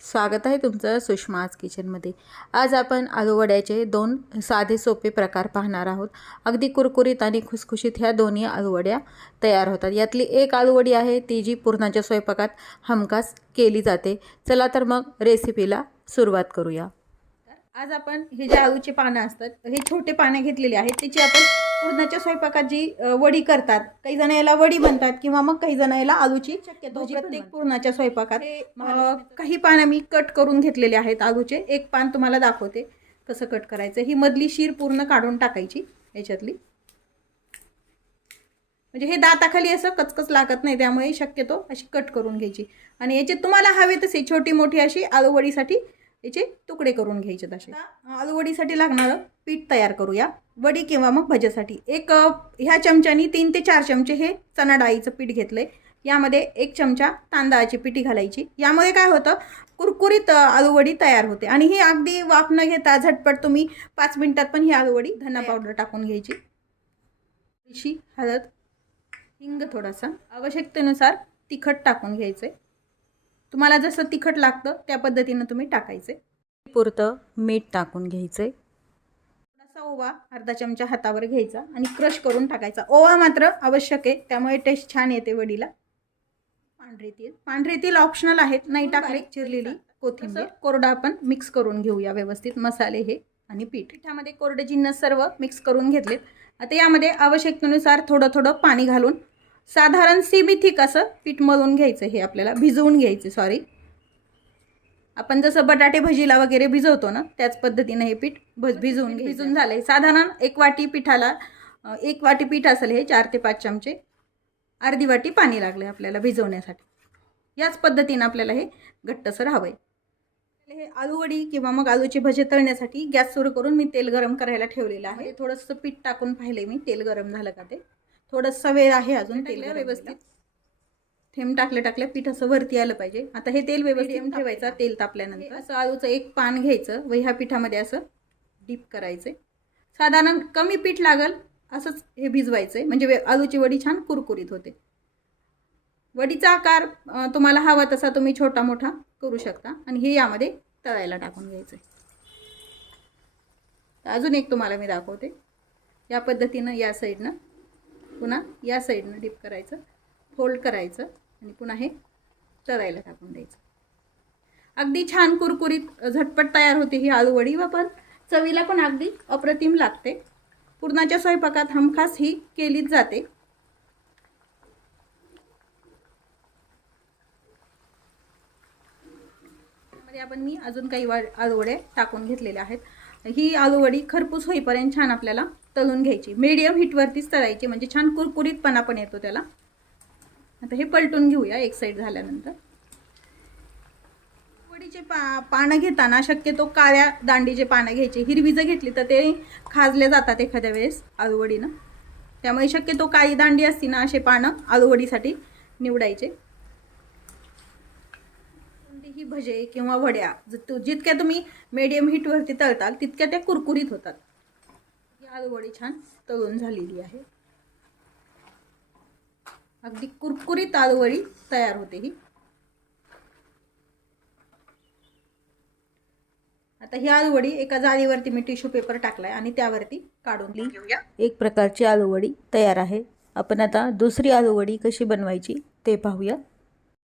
स्वागत आहे तुमचं सुषमाज किचनमध्ये। आज आपण आलू वड्याचे दोन साधे सोपे प्रकार पाहणार आहोत। अगदी कुरकुरीत आणि खुसखुशीत ह्या दोन्ही आलू वड्या तयार होतात। यातली एक आलू वडी आहे ती जी पुरणाच्या स्वयंपाकात हमखास केली जाते। चला तर मग रेसिपीला सुरुवात करूया। आज आपण हे जे आलूचे पानं असतात हे छोटे पाने घेतलेले आहेत, त्याची आपण पुरणाच्या स्वयंपाकात जी वडी करतात, काही जण याला वडी बनतात किंवा मग काही जण याला आलूची भाजी प्रत्येक पुरणाच्या स्वयंपाकात काही पानं मी कट करून घेतलेले आहेत आलूचे। एक पान तुम्हाला दाखवते कसं कट करायचं। ही मधली शीर पूर्ण काढून टाकायची याच्यातली, म्हणजे हे दाताखाली असं कचकच लागत नाही, त्यामुळे शक्यतो अशी कट करून घ्यायची। आणि याचे तुम्हाला हवे तसे छोटी मोठी अशी आलू वडीसाठी याचे तुकडे करून घ्यायचे। तसे आलू वडीसाठी लागणारं पीठ तयार करूया। वडी किंवा मग भज्यासाठी एक ह्या चमच्यानी 3 ते 4 चमचे हे चणा डाळीचं पीठ घेतलंय। यामध्ये 1 चमचा तांदळाची पिठी घालायची। यामुळे काय होतं, कुरकुरीत आलू वडी तयार होते आणि ही अगदी वाफ न घेता झटपट तुम्ही 5 मिनिटात पण ही आलू वडी धना पावडर टाकून घ्यायची। थोडीशी हळद, हिंग, थोडासा आवश्यकतेनुसार तिखट टाकून घ्यायचे। तुम्हाला जसं तिखट लागतं त्या पद्धतीने तुम्ही टाकायचे। पुरतं मीठ टाकून घ्यायचे। थोडासा ओवा अर्धा चमचा हातावर घ्यायचा आणि क्रश करून टाकायचा। ओवा मात्र आवश्यक आहे, त्यामुळे टेस्ट छान येते वडीला। पांढरे तेल ऑप्शनल आहेत, नाही टाकले चिरलेली कोथिंबीर, कोरडा आपण मिक्स करून घेऊया व्यवस्थित मसाले हे आणि पीठ। पिठामध्ये कोरडे जिन्नस सर्व मिक्स करून घेतलेत। आता यामध्ये आवश्यकतेनुसार थोडं थोडं पाणी घालून साधारण सेमी थिक असं पीठ मळून घ्यायचं। हे आपल्याला भिजवून घ्यायचे, आपण जसं बटाटे भजीला वगैरे भिजवतो ना, त्याच पद्धतीने हे पीठ भिजून झालंय। साधारण 1 वाटी पिठाला 1 वाटी पीठ असेल हे 4 ते 5 चमचे, अर्धी वाटी पाणी लागले आपल्याला भिजवण्यासाठी। याच पद्धतीने आपल्याला हे घट्टसर हवंय। हे आलू वडी किंवा मग आलूचे भजे तळण्यासाठी गॅस सुरू करून मी तेल गरम करायला ठेवलेलं आहे। थोडंसं पीठ टाकून पाहिले मी तेल गरम झालं का ते, थोडंसं वेळ आहे अजून तेल व्यवस्थित थेंब टाकले पीठ असं वरती आलं पाहिजे। आता हे तेल व्यवस्थित ठेवायचं। तेल तापल्यानंतर असं आलूचं एक पान घ्यायचं व ह्या पिठामध्ये असं डीप करायचे। साधारण कमी पीठ लागल असंच हे भिजवायचंय, म्हणजे आलूची वडी छान कुरकुरीत होते। वडीचा आकार तुम्हाला हवा तसा तुम्ही छोटा मोठा करू शकता आणि हे यामध्ये तळायला टाकून घ्यायचंय। अजून एक तुम्हाला मी दाखवते। या पद्धतीनं या साईडनं पुन्हा या साईडनं डीप करायचं, फोल्ड करायचं आणि पुन्हा हे तळायला टाकून द्यायचं। अगदी छान कुरकुरीत झटपट तयार होते ही आलू वडी व पण चवीला पण अगदी अप्रतिम लागते। पुरणाच्या स्वयंपाकात हमखास ही केलीच जाते। त्यामध्ये आपण मी अजून काही आलू वडे टाकून घेतलेले आहेत। ही आलू वडी खरपूस होईपर्यंत छान आपल्याला तळून घ्यायची। मीडियम हीटवरतीच तळायची, म्हणजे छान कुरकुरीतपणा पण येतो त्याला। आता हे पलटून घेऊया एक साईड झाल्यानंतर। वडीचे पानं घेताना शक्यतो काळ्या दांडीचे पानं घ्यायचे। हिरवी जर घेतली तर ते खाजले जातात एखाद्या वेळेस आलू वडीनं, त्यामुळे शक्यतो काळी दांडी असती ना असे पानं आलू वडीसाठी निवडायचे। कोणतीही भजे किंवा वड्या जितक्या तुम्ही मीडियम हीटवरती तळताल तितक्या त्या कुरकुरीत होतात। ही आलू वडी छान तळून झालेली आहे। अगदी कुरकुरीत आलू वडी तयार होते ही। आता ही आलू वडी एका जाळीवरती मी टिश्यू पेपर टाकलाय आणि त्यावरती काढून घेऊया। एक प्रकारची आलू वडी तयार आहे। आपण आता दुसरी आलू वडी कशी बनवायची ते पाहूया।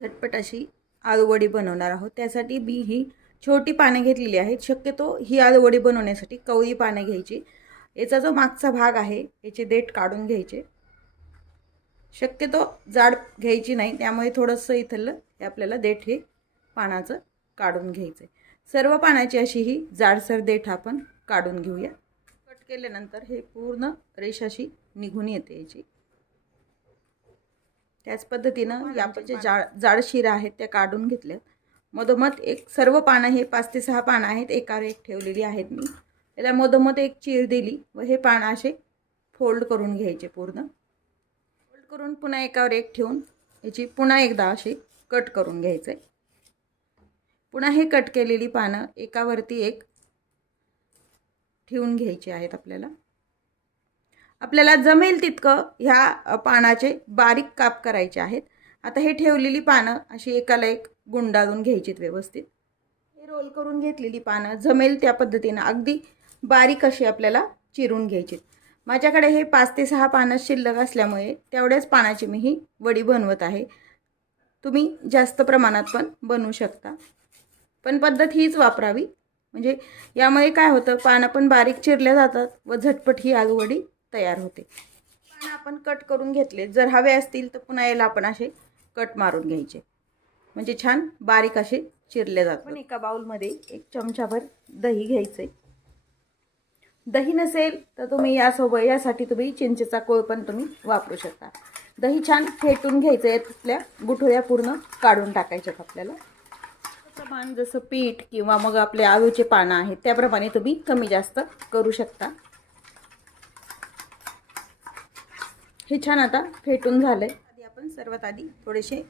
झटपट अशी आलू वडी बनवणार आहोत। त्यासाठी मी ही छोटी पाने घेतलेली आहेत। शक्यतो ही आलू वडी बनवण्यासाठी कवळी पाने घ्यायची। याचा जो मागचा भाग आहे याचे देठ काढून घ्यायचे। शक्यतो जाड घ्यायची नाही, त्यामुळे थोडंसं इथलं हे आपल्याला देठ हे पानाचं काढून घ्यायचं। सर्व पानाची अशी ही जाडसर देठ आपण काढून घेऊया। कट केल्यानंतर हे पूर्ण रेषाशी निघून येते याची। त्याच पद्धतीनं याचे जे जाड शिरा आहेत त्या काढून घेतल्या। मधोमध एक सर्व पानं हे 5 ते 6 पानं आहेत, एकावर एक ठेवलेली आहेत मी। त्याला मधोमध एक चीर दिली व हे पानं असे फोल्ड करून घ्यायचे। पूर्ण फोल्ड करून पुन्हा एकावर एक ठेवून याची पुन्हा एकदा अशी कट करून घ्यायचे। पुन्हा हे कट केलेली पानं एकावरती एक ठेवून घ्यायची आहेत। आपल्याला जमेल तितकं ह्या पानाचे बारीक काप करायचे आहेत। आता हे ठेवलेली पानं अशी एकाला एक गुंडाळून घ्यायचीत व्यवस्थित। रोल करून घेतलेली पानं जमेल त्या पद्धतीनं अगदी बारीक अशी आपल्याला चिरून घ्यायची. माझ्याकडे हे 5 ते 6 पानं शिल्लक असल्यामुळे तेवढ्याच पानाची मी ही वडी बनवत आहे. तुम्ही जास्त प्रमाणात पण बनवू शकता, पण पद्धत हीच वापरावी. म्हणजे यामुळे काय होतं, पानं पण बारीक चिरल्या जातात व झटपट ही आलू वडी तयार होते. पानं आपण कट करून घेतले, जर हवे असतील तर पुन्हा याला आपण असे कट मारून घ्यायचे, म्हणजे छान बारीक असे चिरले जातात. पण एका बाउलमध्ये 1 चमचाभर दही घ्यायचे. दही नसेल तर तुम्ही यासाठी तुम्ही चिंचेचा कोळ पण तुम्ही वापरू शकता. दही छान फेटून घ्यायचं आहे, त्यातल्या गुठळ्या पूर्ण काढून टाकायच्यात आपल्याला. प्रमाण जसं पीठ किंवा मग आपले आलूचे पानं आहेत त्याप्रमाणे तुम्ही कमी जास्त करू शकता. हे छान आता फेटून झालंय. आधी आपण सर्वात आधी थोडेसे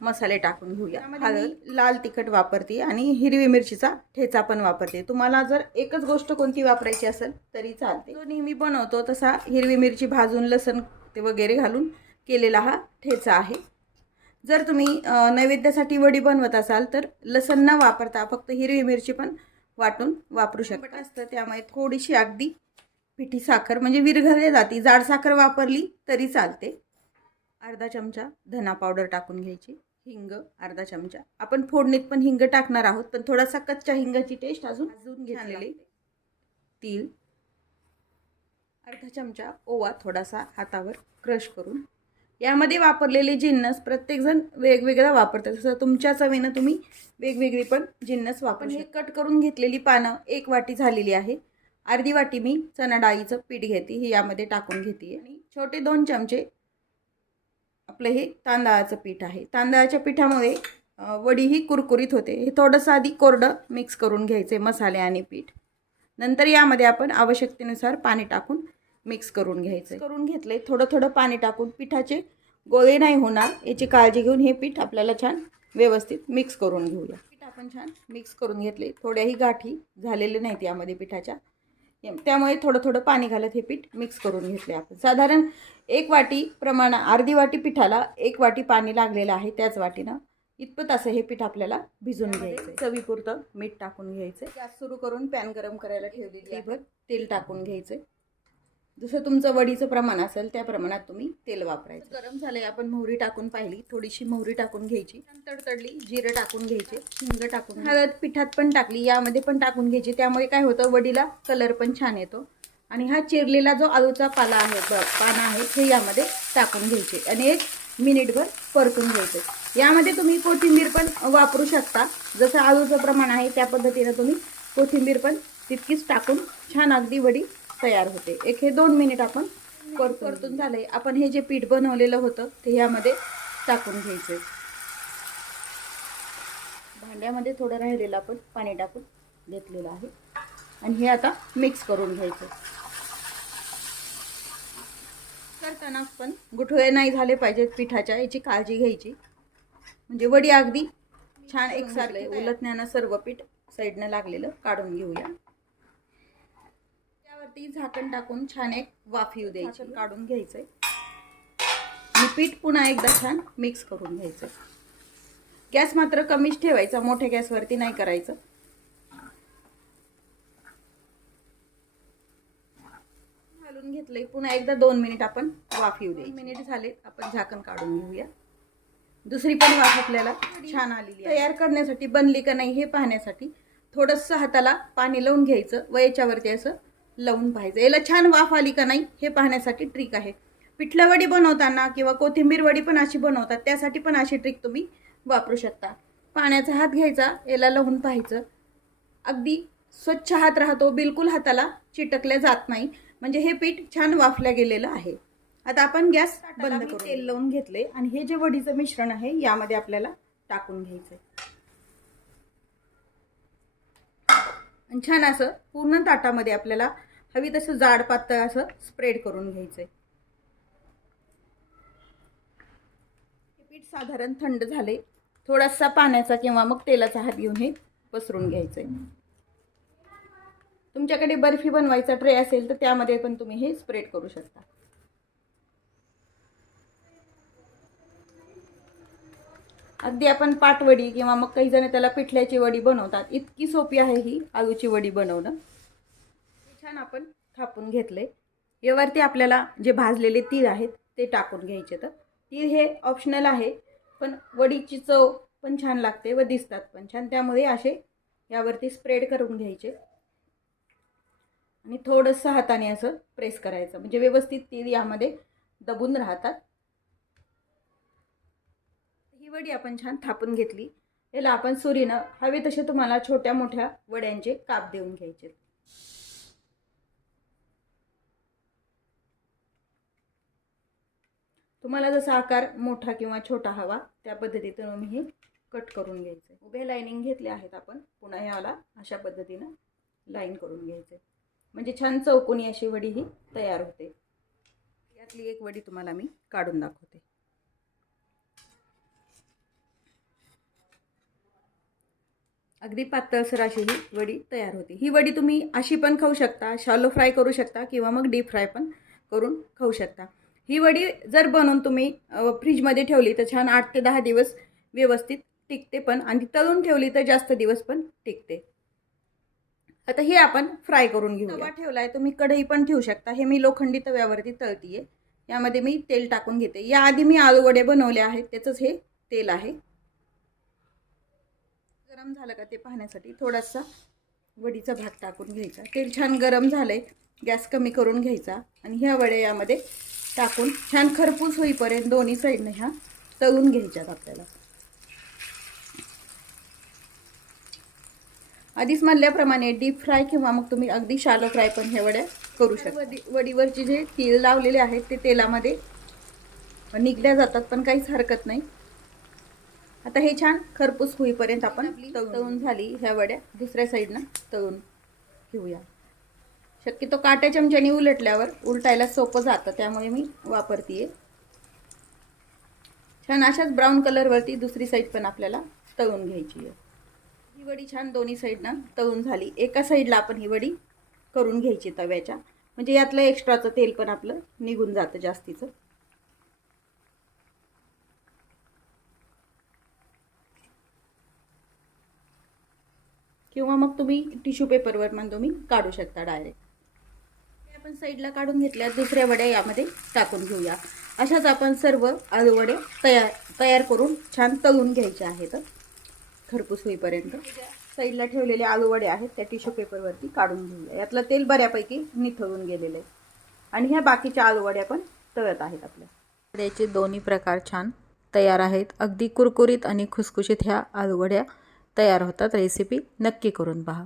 मसाले टाकून घेऊया. हळद, लाल तिखट वापरते आणि हिरवी मिरचीचा ठेचा पण वापरते. तुम्हाला जर एकच गोष्ट कोणती वापरायची असेल तरी चालते. जो नेहमी बनवतो तसा हिरवी मिरची भाजून लसण ते वगैरे घालून केलेला हा ठेचा आहे. जर तुम्ही नैवेद्यासाठी वडी बनवत असाल तर लसण न वापरता फक्त हिरवी मिरची पण वाटून वापरू शकता असतं. त्यामुळे थोडीशी अगदी पिठी साखर म्हणजे विरघळली जाती, जाड साखर वापरली तरी चालते. अर्धा चमचा धना पावडर टाकून घ्यायची. हिंग अर्धा चमचा. आपण फोडणीत पण हिंग टाकणार आहोत, पण थोडासा कच्च्या हिंगाची टेस्ट अजून घेतलेली. तीळ अर्धा चमचा. ओवा थोडासा हातावर क्रश करून. यामध्ये वापरलेले जिन्नस प्रत्येकजण वेगवेगळा वापरतात, तसं तुमच्या चवीनं तुम्ही वेगवेगळी पण जिन्नस वापरू. हे कट करून घेतलेली पानं 1 वाटी झालेली आहे. अर्धी वाटी मी चणा डाळीचं पीठ घेते, हे यामध्ये टाकून घेते. आणि छोटे 2 चमचे आपलं हे तांदळाचं पीठ आहे. तांदळाच्या पिठामुळे वडी ही कुरकुरीत होते. हे थोडंसं आधी कोरडं मिक्स करून घ्यायचे मसाले आणि पीठ. नंतर यामध्ये आपण आवश्यकतेनुसार पाणी टाकून मिक्स करून घ्यायचं. करून घेतले. थोडं थोडं पाणी टाकून पिठाचे गोळे नाही होणार याची काळजी घेऊन हे पीठ आपल्याला छान व्यवस्थित मिक्स करून घेऊया. पीठ आपण छान मिक्स करून घेतले. थोड्याही गाठी झालेले नाहीत यामध्ये पिठाच्या, त्यामुळे थोडं थोडं पाणी घालत हे पीठ मिक्स करून घेतले. आपण साधारण 1 वाटी प्रमाण, अर्धी वाटी पिठाला 1 वाटी पाणी लागलेलं आहे. त्याच वाटीनं इतपत असं हे पीठ आपल्याला भिजून घ्यायचं. चवीपुरतं मीठ टाकून घ्यायचं. गॅस सुरू करून पॅन गरम करायला ठेवलेली तेल टाकून घ्यायचं. जसं तुमचं वडीचं प्रमाण असेल त्या प्रमाणात तुम्ही तेल वापरायचं. गरम झालंय. आपण मोहरी टाकून पाहिली, थोडीशी मोहरी टाकून घ्यायची. तडतडली जिरं टाकून घ्यायचे. हिंग टाकून, हळद पिठात पण टाकली, यामध्ये पण टाकून घ्यायची. त्यामुळे काय होतं, वडीला कलर पण छान येतो. आणि हा चिरलेला जो आलूचा पाला आहे, पानं आहे, हे यामध्ये टाकून घ्यायचे आणि 1 मिनिटभर परतून घ्यायचे. यामध्ये तुम्ही कोथिंबीर पण वापरू शकता. जसं आलूचं प्रमाण आहे त्या पद्धतीनं तुम्ही कोथिंबीर पण तितकीच टाकून छान अगदी वडी तयार होते. 1-2 मिनिट आपण परतून झाले. आपण हे जे पीठ बनवलेलं होतं ते यामध्ये टाकून घ्यायचं. भांड्यामध्ये थोडं राहिलेलं आपण पाणी टाकून घेतलेलं आहे आणि हे आता मिक्स करून घ्यायचं. करताना पण गुठळे नाही झाले पाहिजेत पिठाच्या, याची काळजी घ्यायची. म्हणजे वडी अगदी छान एकसारखी उलटण्यानं सर्व पीठ साईडनं लागलेलं काढून घेऊया. त्यावरती झाकण टाकून छान एक वाफ येऊ द्यायची. काढून घ्यायचंय आणि पीठ पुन्हा एकदा छान मिक्स करून घ्यायचं. गॅस मात्र कमीच ठेवायचा, मोठ्या गॅसवरती नाही करायचं. घालून घेतलंय. पुन्हा एकदा 2 मिनिट आपण वाफ येऊ द्यायची. 2 मिनिट झाले. आपण झाकण काढून घेऊया. दुसरी पण वाफ आपल्याला छान आलेली आहे. तयार करण्यासाठी बनली का नाही हे पाहण्यासाठी थोडंसं हाताला पाणी लावून घ्यायचं व याच्यावरती असं लावून पाहायचं. याला छान वाफ आली का नाही हे पाहण्यासाठी ट्रिक आहे. पिठलं वडी बनवताना किंवा कोथिंबीर वडी पण अशी बनवतात, त्यासाठी पण अशी ट्रिक तुम्ही वापरू शकता. पाण्याचा हात घ्यायचा, याला लावून पाहायचं. अगदी स्वच्छ हात राहतो, बिलकुल हाताला चिटकल्या जात नाही. म्हणजे हे पीठ छान वाफल्या गेलेलं आहे. आता आपण गॅस बंद करून तेल लावून घेतले आणि हे जे वडीचं मिश्रण आहे यामध्ये आपल्याला टाकून घ्यायचंय आणि छान असं पूर्ण ताटामध्ये आपल्याला हवी तसं जाड पातळ असं स्प्रेड करून घ्यायचंय. हे पीठ साधारण थंड झाले. थोडासा पाण्याचा किंवा मग तेलाचा हात घेऊन हे पसरून घ्यायचंय. तुमच्याकडे बर्फी बनवायचा ट्रे असेल तर त्यामध्ये पण तुम्ही हे स्प्रेड करू शकता. अगदी आपण पाटवडी किंवा मग काही जण त्याला पिठल्याची वडी बनवतात. इतकी सोपी आहे ही आलूची वडी बनवणं. छान आपण थापून घेतले. यावरती आपल्याला जे भाजलेले तीळ आहेत ते टाकून घ्यायचे. तर तीळ हे ऑप्शनल आहे, पण वडीची चव पण छान लागते व दिसतात पण छान. त्यामुळे असे यावरती स्प्रेड करून घ्यायचे आणि थोडंसं हाताने असं प्रेस करायचं, म्हणजे व्यवस्थित तीळ यामध्ये दबून राहतात. ही वडी आपण छान थापून घेतली. याला आपण सुरीनं हवे तसे तुम्हाला छोट्या मोठ्या वड्यांचे काप देऊन घ्यायचे. तुम्हाला जसा आकार मोठा किंवा छोटा हवा त्या पद्धतीने मी हे कट करून घ्यायचे. उभे लाईनिंग घेतले आहेत आपण. पुन्हा याला अशा पद्धतीनं लाईन करून घ्यायचे, म्हणजे छान चौकोनी अशी वडी ही तयार होते. यातली एक वडी तुम्हाला मी काढून दाखवते. अगदी पातळसर अशी ही वडी तयार होती. ही वडी तुम्ही अशी पण खाऊ शकता, शॅलो फ्राय करू शकता किंवा मग डीप फ्राय पण करून खाऊ शकता. ही वडी जर बनवून तुम्ही फ्रीजमध्ये ठेवली तर छान 8 ते 10 दिवस व्यवस्थित टिकते पण, आणि तळून ठेवली तर जास्त दिवस पण टिकते. आता हे आपण फ्राय करून घेऊ. तवा ठेवलाय, तुम्ही कढई पण ठेवू शकता. हे मी लोखंडी तव्यावरती तळतीये. यामध्ये मी तेल टाकून घेते. याआधी मी आलू वडे बनवले आहेत, त्याचंच हे तेल आहे. गरम झालं का ते पाहण्यासाठी थोडासा वडीचा भाग टाकून घ्यायचा. तेल छान गरम झालंय, गॅस कमी करून घ्यायचा आणि ह्या वड्या यामध्ये टाकून छान खरपूस होईपर्यंत दोन्ही साईडने ह्या तळून घ्यायच्यात आपल्याला. आधीच म्हणल्याप्रमाणे डीप फ्राय किंवा मग तुम्ही अगदी शॅलो फ्राय पण ह्या वड्या करू शकता. वडीवरचे जे तीळ लावलेले आहेत ते तेलामध्ये निघल्या जातात, पण काहीच हरकत नाही. आता हे छान खरपूस होईपर्यंत आपण तळून झाली ह्या वड्या दुसऱ्या साईडनं तळून घेऊया. शक्यतो काट्या चमच्याने उलटल्यावर उलटायला सोपं जातं, त्यामुळे मी वापरतीये. छान अशाच ब्राऊन कलरवरती दुसरी साईड पण आपल्याला तळून घ्यायची आहे. ही वडी छान दोन्ही साईडनं तळून झाली. एका साईडला आपण ही वडी करून घ्यायची तव्याच्या, म्हणजे यातलं एक्स्ट्राचं तेल पण आपलं निघून जातं जास्तीचं. किंवा मग तुम्ही टिश्यू पेपरवर पण तुम्ही काढू शकता डायरेक्ट. आपण साईडला काढून घेतल्या. दुसऱ्या वड्या यामध्ये टाकून घेऊया. अशाच आपण सर्व आलू वडे तयार करून छान तळून घ्यायचे आहेत खरपूस होईपर्यंत. साईडला ठेवलेले आलू वडे आहेत त्या टिश्यू पेपरवरती काढून घेऊया. यातलं तेल बऱ्यापैकी निथळून गेलेलं आहे आणि ह्या बाकीच्या आलू वड्या पण तळत आहेत. आपल्या वड्याचे दोन्ही प्रकार छान तयार आहेत. अगदी कुरकुरीत आणि खुसखुशीत ह्या आलू वड्या तयार होतात. रेसिपी नक्की करून पहा.